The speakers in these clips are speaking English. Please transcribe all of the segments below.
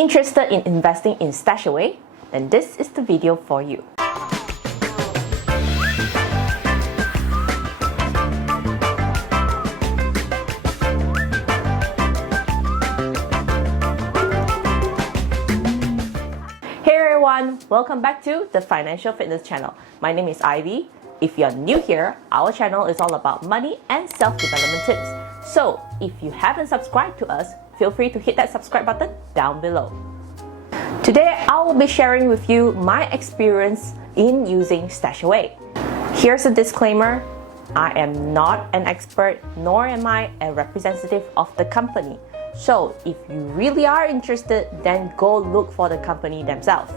Interested in investing in Stashaway? Then this is the video for you. Hey everyone, welcome back to the Financial Fitness channel. My name is Ivy. If you're new here, our channel is all about money and self-development tips. So if you haven't subscribed to us, feel free to hit that subscribe button down below. Today, I will be sharing with you my experience in using Stashaway. Here's a disclaimer. I am not an expert, nor am I a representative of the company. So if you really are interested, then go look for the company themselves.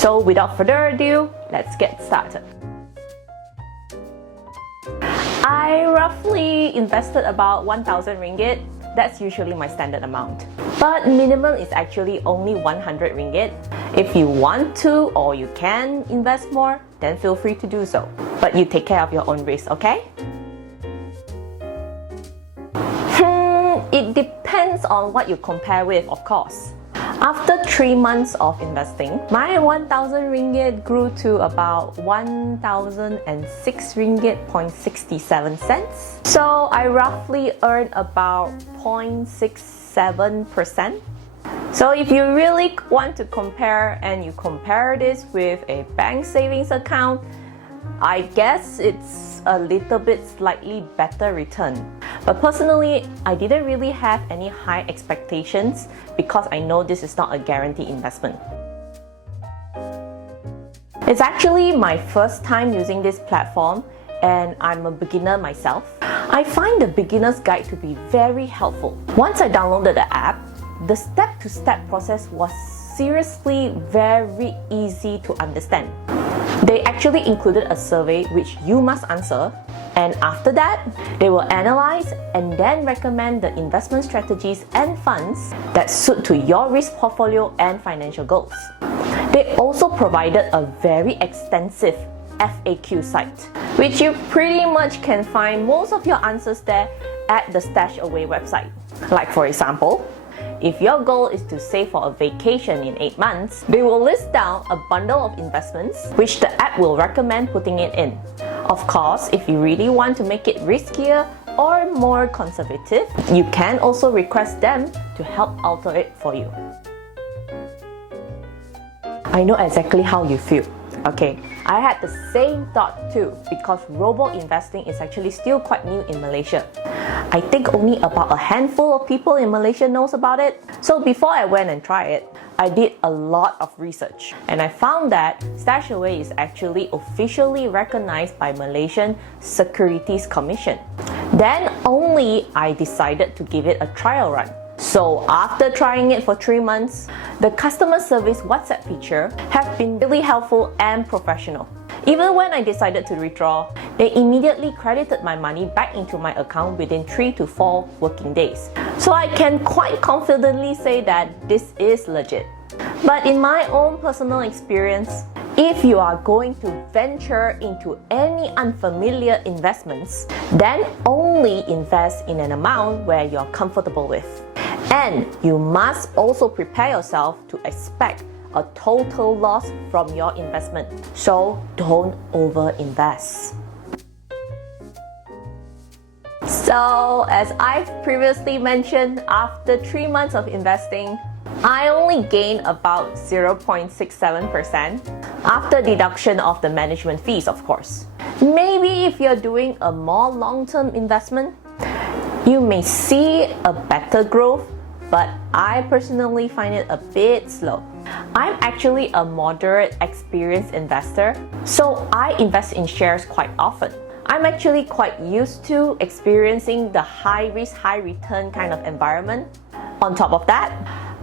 So without further ado, let's get started. I roughly invested about 1,000 ringgit. That's usually my standard amount. But minimum is actually only 100 ringgit. If you want to or you can invest more, then feel free to do so. But you take care of your own risk, okay? It depends on what you compare with, of course. After 3 months of investing, my 1,000 ringgit grew to about 1,006 ringgit 0.67 cents. So I roughly earned about 0.67%. So if you really want to compare and you compare this with a bank savings account, I guess it's a little bit slightly better return. But personally, I didn't really have any high expectations because I know this is not a guaranteed investment. It's actually my first time using this platform and I'm a beginner myself. I find the beginner's guide to be very helpful. Once I downloaded the app, the step-to-step process was seriously very easy to understand. They actually included a survey which you must answer, and after that, they will analyze and then recommend the investment strategies and funds that suit to your risk portfolio and financial goals. They also provided a very extensive FAQ site, which you pretty much can find most of your answers there at the Stashaway website. Like for example, if your goal is to save for a vacation in 8 months, they will list down a bundle of investments which the app will recommend putting it in. Of course, if you really want to make it riskier or more conservative, you can also request them to help alter it for you. I know exactly how you feel. Okay, I had the same thought too because robo investing is actually still quite new in Malaysia. I think only about a handful of people in Malaysia knows about it. So before I went and tried it, I did a lot of research and I found that Stashaway is actually officially recognized by Malaysian Securities Commission. Then only I decided to give it a trial run. So after trying it for 3 months, the customer service WhatsApp feature have been really helpful and professional. Even when I decided to withdraw, they immediately credited my money back into my account within 3 to 4 working days. So I can quite confidently say that this is legit. But in my own personal experience, if you are going to venture into any unfamiliar investments, then only invest in an amount where you're comfortable with. And you must also prepare yourself to expect a total loss from your investment. So don't over-invest. So as I've previously mentioned, after 3 months of investing, I only gained about 0.67% after deduction of the management fees, of course. Maybe if you're doing a more long-term investment, you may see a better growth, but I personally find it a bit slow. I'm actually a moderate experienced investor, so I invest in shares quite often. I'm actually quite used to experiencing the high risk, high return kind of environment. On top of that,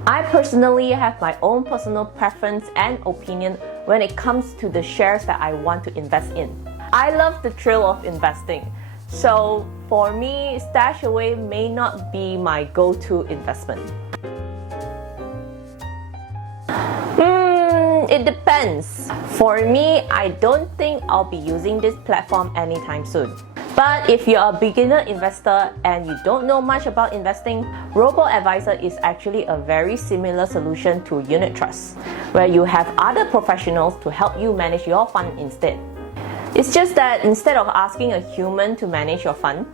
I personally have my own personal preference and opinion when it comes to the shares that I want to invest in. I love the thrill of investing. So for me, Stashaway may not be my go-to investment. It depends. For me, I don't think I'll be using this platform anytime soon. But But if you're a beginner investor and you don't know much about investing, robo-advisor is actually a very similar solution to unit trusts, where you have other professionals to help you manage your fund instead. It's just that instead of asking a human to manage your fund,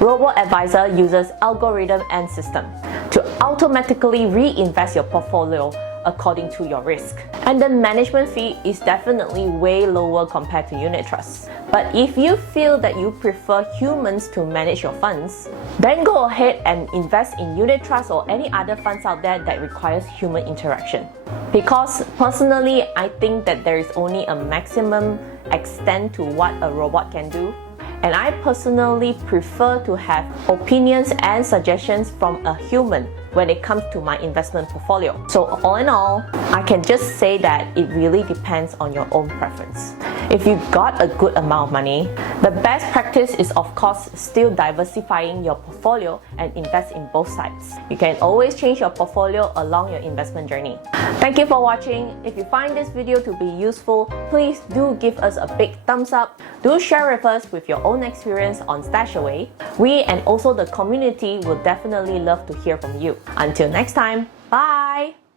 robo-advisor uses algorithm and system to automatically reinvest your portfolio according to your risk. And the management fee is definitely way lower compared to unit trusts. But if you feel that you prefer humans to manage your funds, then go ahead and invest in unit trusts or any other funds out there that requires human interaction. Because personally, I think that there is only a maximum extent to what a robot can do. And I personally prefer to have opinions and suggestions from a human when it comes to my investment portfolio. So all in all, I can just say that it really depends on your own preference. If you got a good amount of money, the best practice is of course still diversifying your portfolio and invest in both sides. You can always change your portfolio along your investment journey. Thank you for watching. If you find this video to be useful, please do give us a big thumbs up. Do share with us with your own experience on Stashaway. We and also the community will definitely love to hear from you. Until next time, bye!